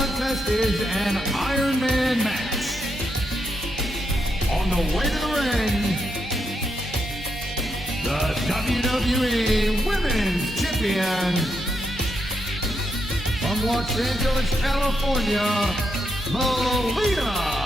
contest is an Ironman match. On the way to the ring, the WWE Women's Champion from Los Angeles, California, Melina.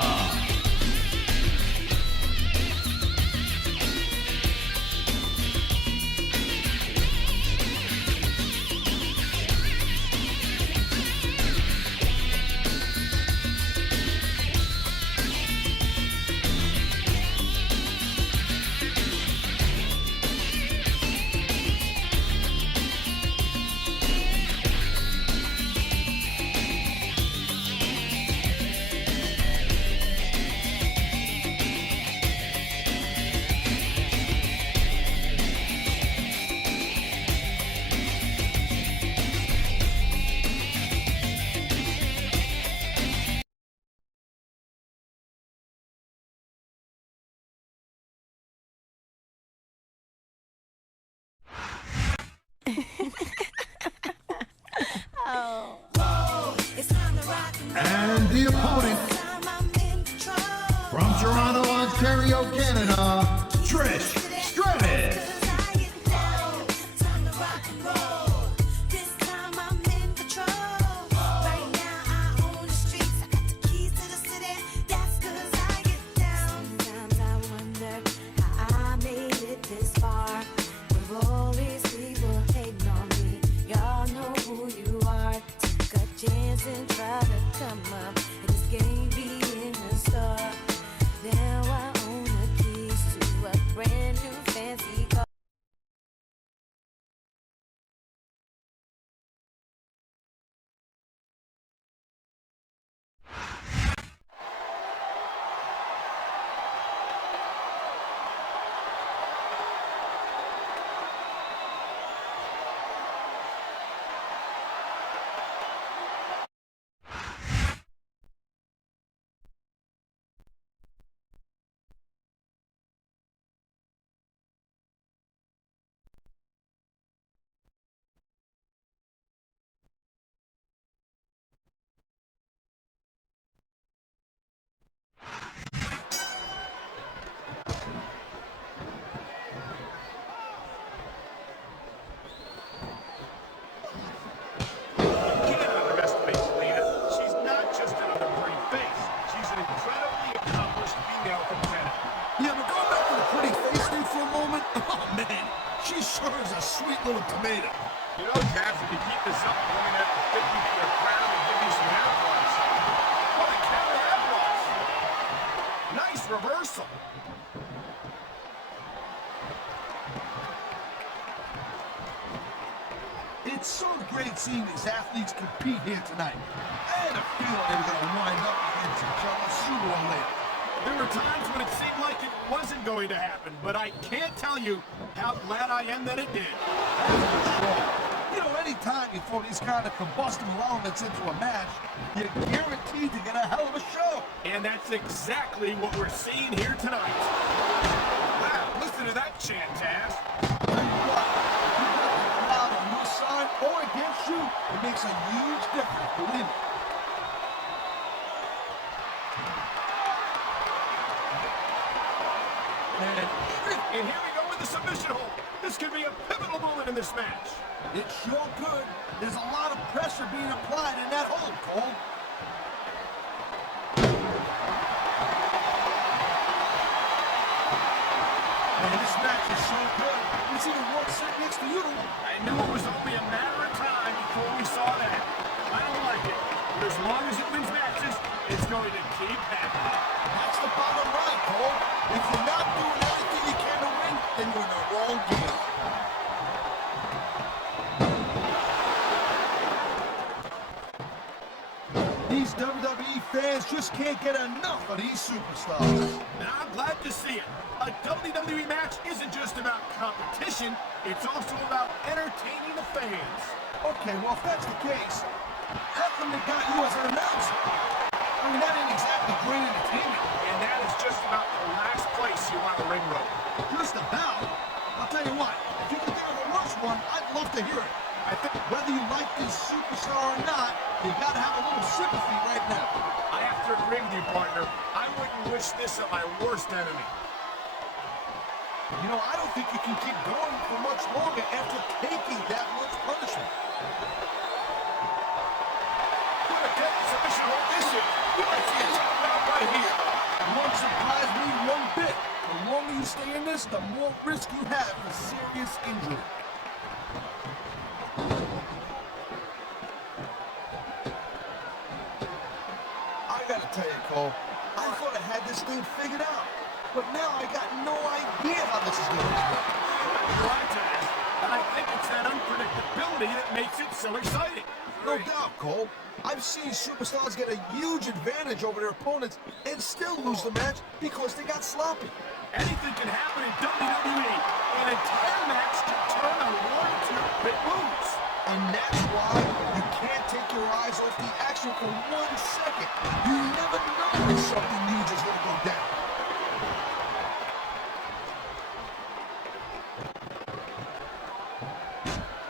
And the opponent from Toronto, Ontario, Canada, Trish Stratus. And try to come up, and this game being a star. Now I own the keys to a brand new fancy car. She sure is a sweet little tomato. You know, Cass, if you keep this up, we're going to have to pick you to the crowd and give you some applause. What a counter that was. Nice reversal. It's so great seeing these athletes compete here tonight. I had a feeling they were going to wind up against each other sooner or later. There were times when it seemed like it wasn't going to happen, but I can't tell you how glad I am that it did. You know, anytime you throw these kind of combustible elements into a match, you're guaranteed to get a hell of a show. And that's exactly what we're seeing here tonight. Wow, listen to that chant, Taz. Tell you what, you got the crowd on your side or against you, it makes a huge difference, believe me. And here we go with the submission hold. This could be a pivotal moment in this match. It sure could. There's a lot of pressure being applied in that hold, Cole. Man, this match is so good. It's even one sitting next to you. I knew it was only a matter of time before we saw that. I don't like it. But as long as it wins matches, it's going to keep happening. That's the bottom line, Cole. If you're not doing everything you can to win, then you're in the wrong game. These WWE fans just can't get enough of these superstars. And I'm glad to see it. A WWE match isn't just about competition, it's also about entertaining the fans. Okay, well, if that's the case, how come they got you as an announcer? I mean, that ain't exactly great entertainment. And that is just about the last place you want a ring rope. Just about? I'll tell you what, if you can think of a worse one, I'd love to hear it. I think Whether you like this superstar or not, you gotta have a little sympathy right now. I have to agree with you, partner. I wouldn't wish this on my worst enemy. You know, I don't think you can keep going for much longer after taking that much punishment. What a good submission hold this is. You might see a top out right here. It won't surprise me one bit. The longer you stay in this, the more risk you have for serious injury. I gotta tell you, Cole, I thought I had this thing figured out. But now I got no idea how this is going to go. You're right, Taz. And I think it's that unpredictability that makes it so exciting. No doubt, Cole. I've seen superstars get a huge advantage over their opponents and still lose the match because they got sloppy. Anything can happen in WWE. An entire match can turn on one or two big moves. And that's why you can't take your eyes off the action for 1 second. You never know when something huge is going to go down.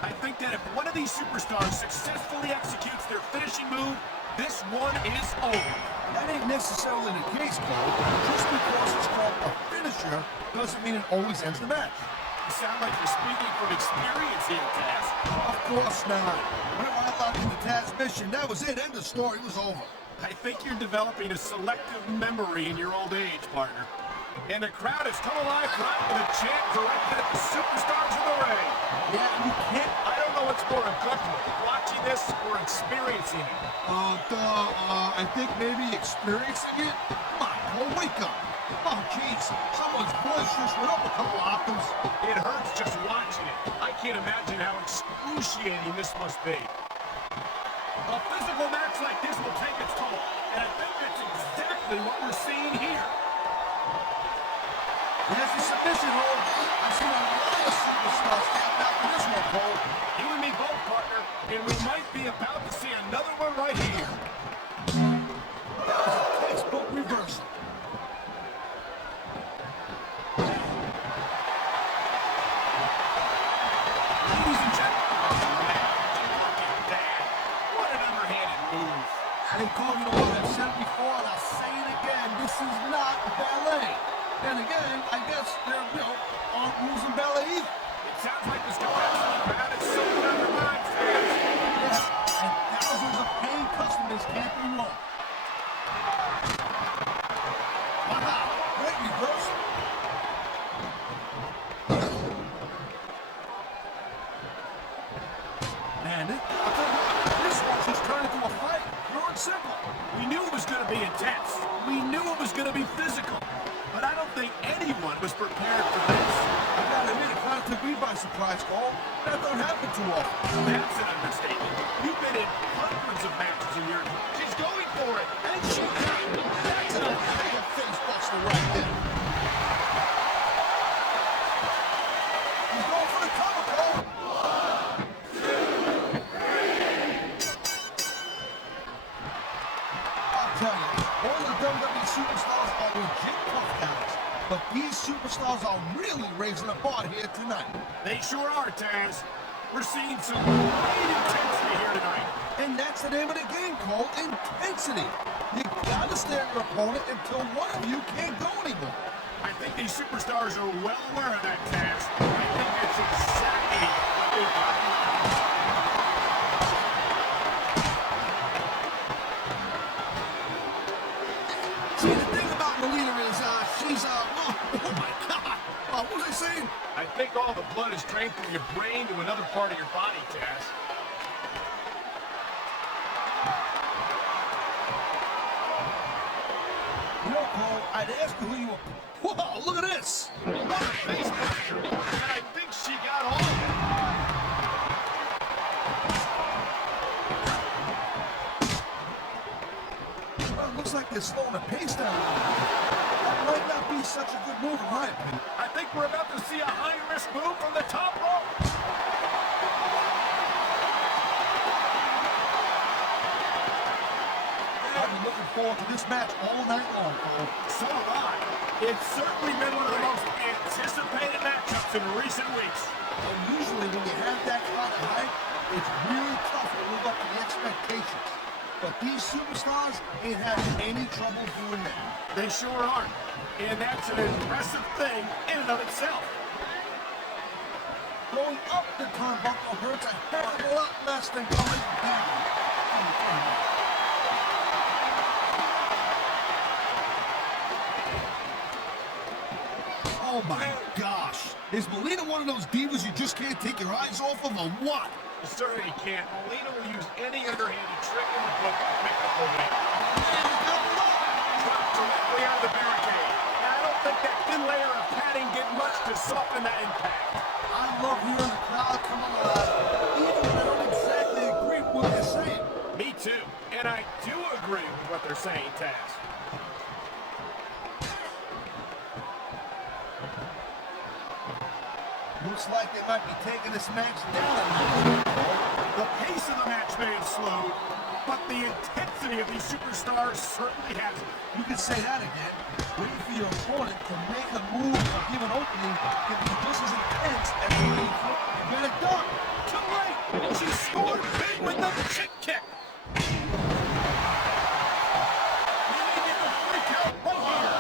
I think that if one of these superstars successfully executes their finishing move, this one is over. That ain't necessarily the case, Cole. Just because it's called a finisher doesn't mean it always ends the match. You sound like you're speaking from experience here, Taz. Of course not. Whenever I locked into Taz's mission, that was it. End of story. It was over. I think you're developing a selective memory in your old age, partner. And the crowd has come alive tonight with a chant directed at the superstars of the ring. Yeah, you can't. I don't know what's more uncomfortable, watching this or experiencing it. I think maybe experiencing it. Come on, Cole, wake up. Oh, jeez. Someone's voice just went up a couple octaves. It hurts just watching it. I can't imagine how excruciating this must be. A physical match like this will take its toll, and I think that's exactly what we're seeing here. There's the submission hold. I've seen a lot of superstars tap out for this one, Cole. You and me both, partner, and we might be about to see another one right here. That was a textbook reversal. Ladies and gentlemen, look at that. What an underhanded move. Hey, Cole, you know what? I've said it before, and I'll say it again. This is not ballet. Then again, I guess there, aren't rules in ballet either. It sounds like this competitive crowd is so out of minds, fans. Yeah, and thousands of paying customers can't be wrong. Wow, great reversal. Man, this one's just turned into a fight. Pure and simple. We knew it was going to be intense. We knew it was going to be physical. But I don't think anyone was prepared for this. I gotta admit, it kind of took me by surprise, Cole. That don't happen too often. That's an understatement. You've been in hundreds of matches in your... She's going for it. And she got it. That's a big face buster right there. He's going for the cover, Cole. I'll tell you, all the WWE superstars are legit tough guys. But these superstars are really raising the bar here tonight. They sure are, Taz. We're seeing some great intensity here tonight. And that's the name of the game, Cole, intensity. You gotta stare at your opponent until one of you can't go anymore. I think these superstars are well aware of that, Taz. I think it's exactly what they've got. See, the thing about Melina is, she's, oh my God. What was I saying? I think all the blood is drained from your brain to another part of your body, Taz. You know, Cole, I'd ask you who you were. Whoa, look at this. What a face pressure, and I think she got all of it. Well, it looks like they're slowing the pace down. That might not be such a good move, in my opinion. I think we're about to see a high-risk move from the top rope. I've been looking forward to this match all night long, Cole. So have I. It's certainly been one of the most anticipated matchups in recent weeks. And usually when you have that kind of hype, it's really tough to live up to the expectations. But these superstars ain't having any trouble doing that. They sure aren't. And that's an impressive thing in and of itself. Going up the turnbuckle hurts a heck of a lot less than going down. Oh my gosh. Is Melina one of those divas you just can't take your eyes off of, or what? Sure he can't. Melina will use any underhanded trick in the book to make up the win. Dropped directly out of the barricade. And I don't think that thin layer of padding did much to soften that impact. I love hearing the crowd come alive, even when I don't exactly agree with what they're saying. Me too. And I do agree with what they're saying, Taz. Looks like they might be taking this match down a notch. The pace of the match may have slowed, but the intensity of these superstars certainly hasn't. You can say that again. Waiting for your opponent to make a move or give an opening can be just as intense as waiting for it to get it done. Too late! She scored big with the chick kick! We may get the freak out right here!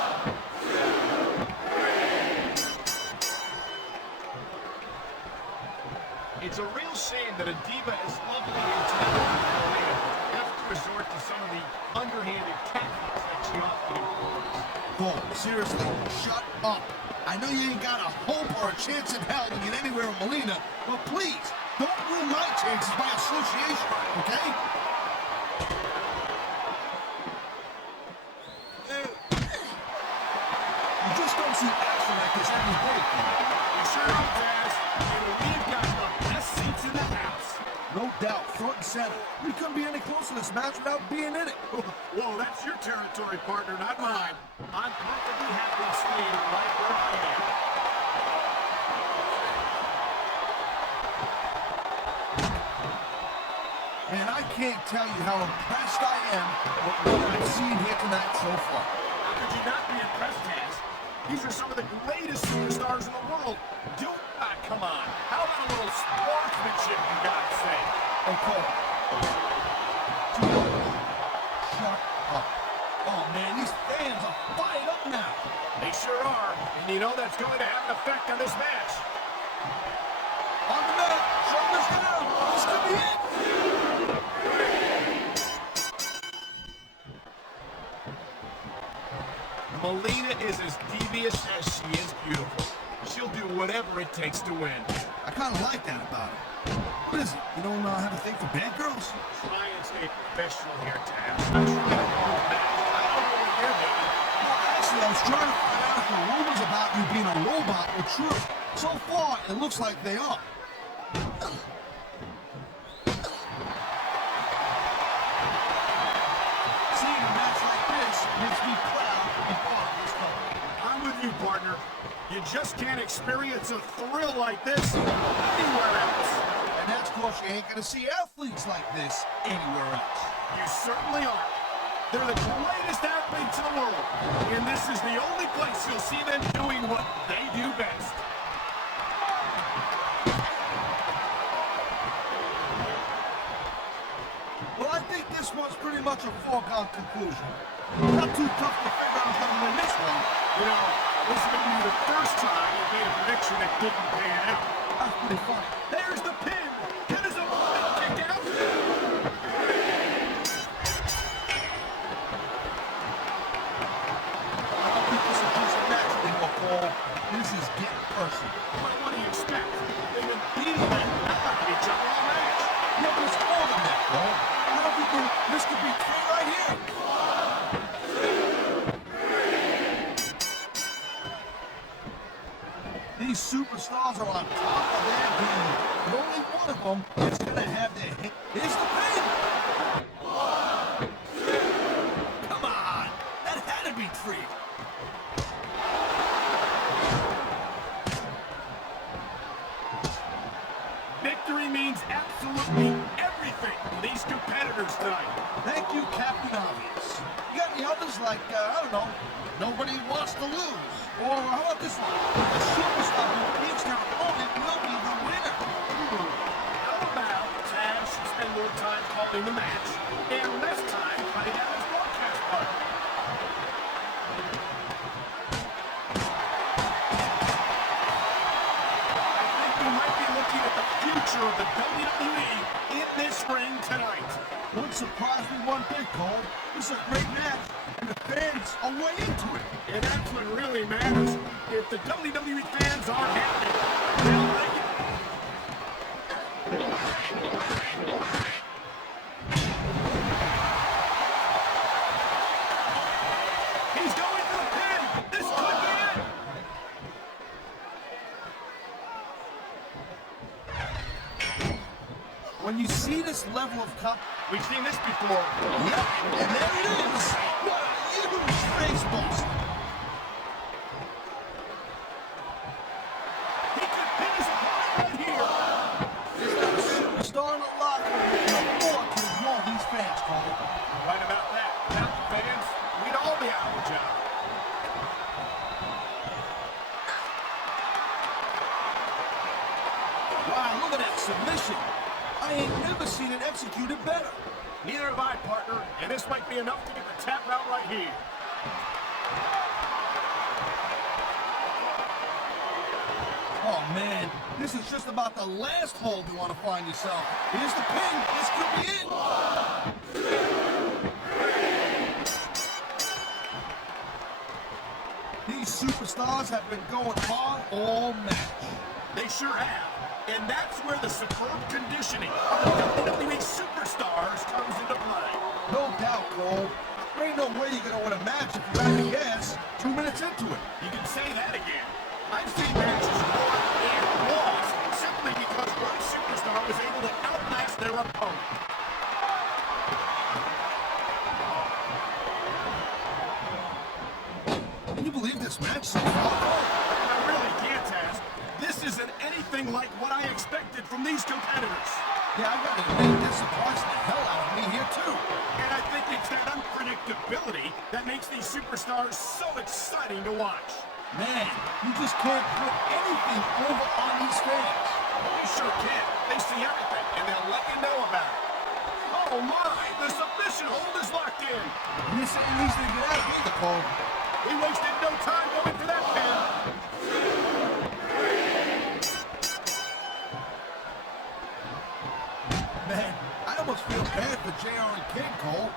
It's a real shame that a diva as lovely and talented as Melina has to resort to some of the underhanded tactics that she often employs. Bull, seriously, shut up. I know you ain't got a hope or a chance in hell to get anywhere with Melina, but please, don't ruin my chances by association, okay? You just don't see action like this every day. You sure are, Taz. And we've got the best seats in the house. No doubt, front and center. We couldn't be any closer to this match without being in it. Whoa, that's your territory, partner, not mine. I'm perfectly happy staying right where I am. And I can't tell you how impressed I am with what I've seen here tonight so far. How could you not be impressed, Taz? These are some of the greatest superstars in the world. Come on. How about a little sportsmanship, you gotta say? Hey, Cole. Shut up. Oh, man, these fans are fired up now. They sure are. And you know that's going to have an effect on this match. On the mat, shoulders down. This could be it. Melina is as devious as she is beautiful. She'll do whatever it takes to win. I kind of like that about her. What is it? You don't have a thing for bad girls? Try and stay professional here, Taz. I'm trying to hold back. I don't know what you're doing. Well, actually, I was trying to find out if the rumors about you being a robot were true. So far, it looks like they are. Seeing a match like this makes me proud to be part of this company. I'm with you, partner. You just can't experience a thrill like this anywhere else. And that's because you ain't gonna see athletes like this anywhere else. You certainly are. They're the greatest athletes in the world. And this is the only place you'll see them doing what they do best. Well, I think this one's pretty much a foregone conclusion. Not too tough to figure out who's gonna win this one. You know, this is going to be the first time you made a prediction that didn't pan out. That's pretty funny. There's the pin. Can his opponent kick out? I don't think this is just a match anymore, Paul. This is getting personal. What do you expect? They've been beating the hell out of each other all match. Yeah, but it's more than that, Paul. I don't think this could be three right here. These superstars are on top of their game. And only one of them is going to have their hit. Here's the pin. Come on. That had to be three. Victory means absolutely everything to these competitors tonight. Thank you, Captain Obvious. You got any others like, I don't know, nobody wants to lose? Or how about this one? A superstar who beats their the WWE in this ring tonight. Won't surprise me one bit, Cole. This is a great match, and the fans are way into it. And that's what really matters. If the WWE fans are happy, they'll like it. He's going for the pin. This could be it. When you see this level of We've seen this before. Yep, and there it is. What a huge face buster. He could pin his opponent right here. There's not a superstar in the locker room that can afford to ignore these fans, Cole. Right about that. Without the fans, we'd all be out of a job. Wow, look at that submission. I ain't never seen it executed better. Neither have I, partner, and this might be enough to get the tap out right here. Oh, man, this is just about the last hold you want to find yourself. Here's the pin. This could be it. These superstars have been going hard all match. They sure have. And that's where the superb conditioning of the WWE superstars comes into play. No doubt, Cole. There ain't no way you're going to win a match if you're out of gas 2 minutes into it. You can say that again. I've seen matches won and lost simply because one superstar was able to outlast their opponent. Can you believe this match so far? I really can't, Taz. This isn't anything like what I expected from these competitors. Yeah, I gotta admit, this surprised the hell out of me here, too. And I think it's that unpredictability that makes these superstars so exciting to watch. Man, you just can't put anything over on these fans. You sure can. They see everything, and they'll let you know about it. Oh my, the submission hold is locked in. This ain't easy to get out of either, Cole. He wasted no time going for that pin. Man, I almost feel bad for JR and King, Cole.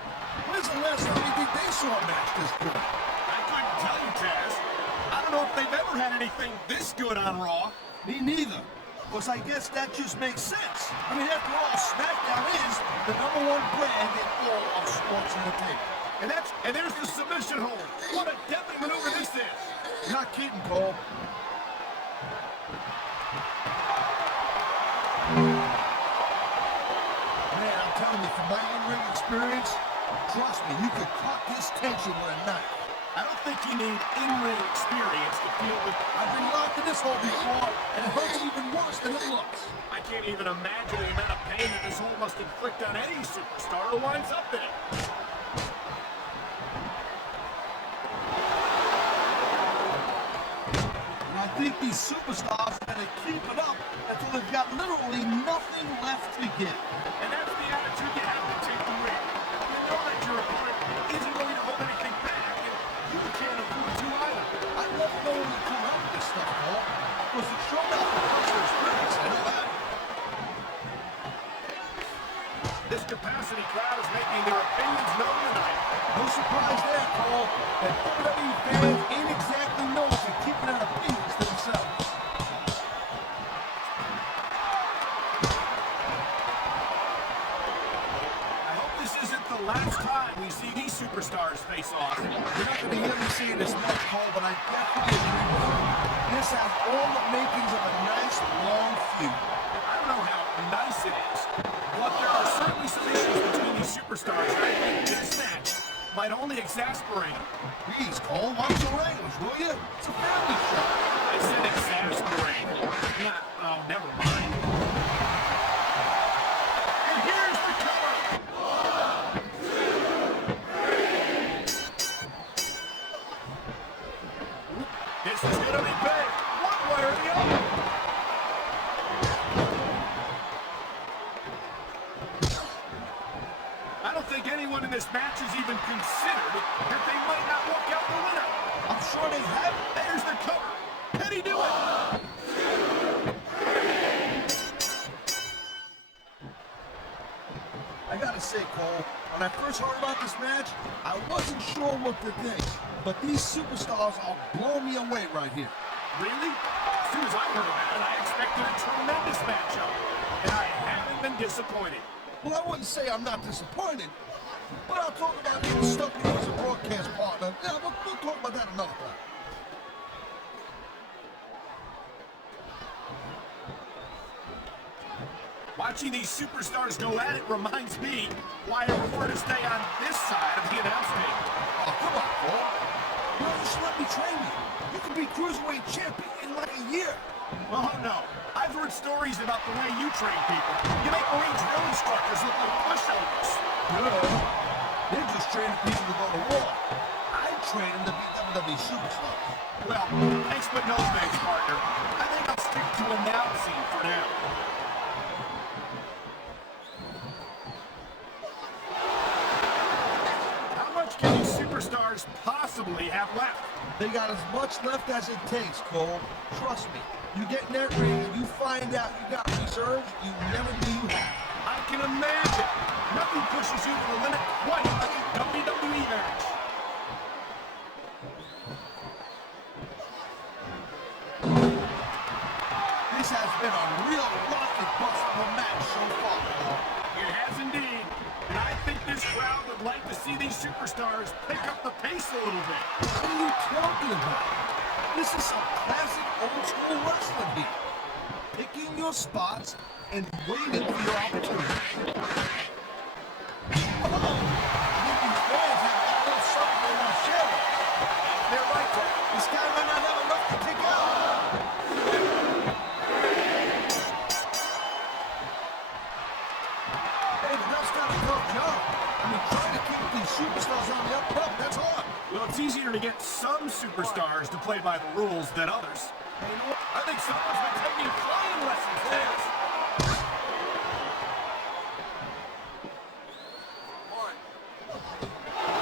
When's the last time you think they saw a match this good? I couldn't tell you, Taz. I don't know if they've ever had anything this good on Raw. Me neither. Because I guess that just makes sense. I mean, after all, SmackDown is the #1 brand in all of sports entertainment. And there's the submission hold. What a deadly maneuver this is. Not kidding, Cole. Man, I'm telling you, from my in-ring experience, trust me, you could cut this tension with a knife. I don't think you need in-ring experience to feel the... I've been locked in this hole before, and it hurts even worse than it looks. I can't even imagine the amount of pain that this hold must inflict on any superstar who winds up in it. And I think these superstars are going to keep it up until they've got literally nothing left to give. And that's the attitude you have to take the ring. You know that your opponent isn't going to hold anything back, and you can't afford to either. I love knowing you come up with this stuff, Paul, because it showed up in personal experience, I know that. This capacity crowd is making their opinions known tonight. No surprise there, Paul, that WWE fans ain't exactly known for keeping their opinions to themselves. I hope this isn't the last time we see these superstars face off. You're not going to hear me saying this much, Paul, but I definitely agree with you. This has all the makings of a nice, long feud. I don't know how nice it is, but there are certainly some issues between these superstars that I think this match might only exasperate. Please, Cole, watch your language, will you? It's a family show. I said exasperate. Not, oh, never mind. And here's the cover. This is gonna be big, one way or the other. I don't think anyone in this match has even considered that they might not walk out the winner. I'm sure they have. There's the cover. Can he do it? When I first heard about this match, I wasn't sure what to think. But these superstars are blowing me away right here. Really? As soon as I heard about it, I expected a tremendous matchup. And I haven't been disappointed. Well, I wouldn't say I'm not disappointed, but I'll talk about getting stuck in as a broadcast partner. Yeah, we'll talk about that another time. Watching these superstars go at it reminds me why I prefer to stay on this side of the announce table. Oh, come on, Cole. You just let me train you. You can be Cruiserweight champion in like a year. Oh, no. I've heard stories about the way you train people. You make Marine drill instructors look like pushovers. They're just training people to go to war. I train them to be WWE superstars. Well, thanks but no thanks, partner. I think I'll stick to announcing for now. How much can these superstars possibly have left? They got as much left as it takes, Cole. Trust me. You get in that ring and you find out you got reserves you never knew you had. I can imagine. Nothing pushes you to the limit quite like a WWE match. This has been a real rocket buster match so far. It has indeed. And I think this crowd would like to see these superstars pick up the pace a little bit. What are you talking about? This is some classic old school wrestling here. Picking your spots and waiting for your opportunity. Oh, these fans have got a little something they want to share. They're right there. This guy might not have enough to pick out. Hey, the ref's got a tough job. I mean, trying to keep these superstars on the up and up, that's hard. Well, it's easier to get some superstars to play by the rules than others. Hey, you know what? I think someone's been taking flying lessons, Taz.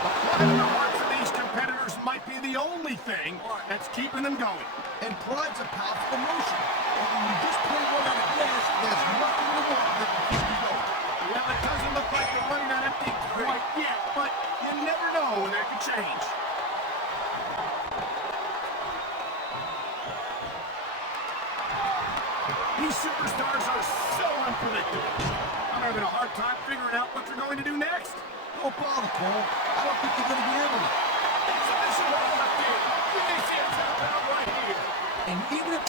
The pride in the hearts of these competitors might be the only thing that's keeping them going. And pride's a powerful emotion. And when you just play one out of gas, there's nothing to want that will keep you going. Well, it doesn't look like they're running on empty quite yet, but you never know when that could change. These superstars are so unpredictable. I'm having a hard time figuring out what they're going to do next. Don't bother, Cole. I don't think you're going to be able to. It's a mission well left in. You may see a tap out right here. And even if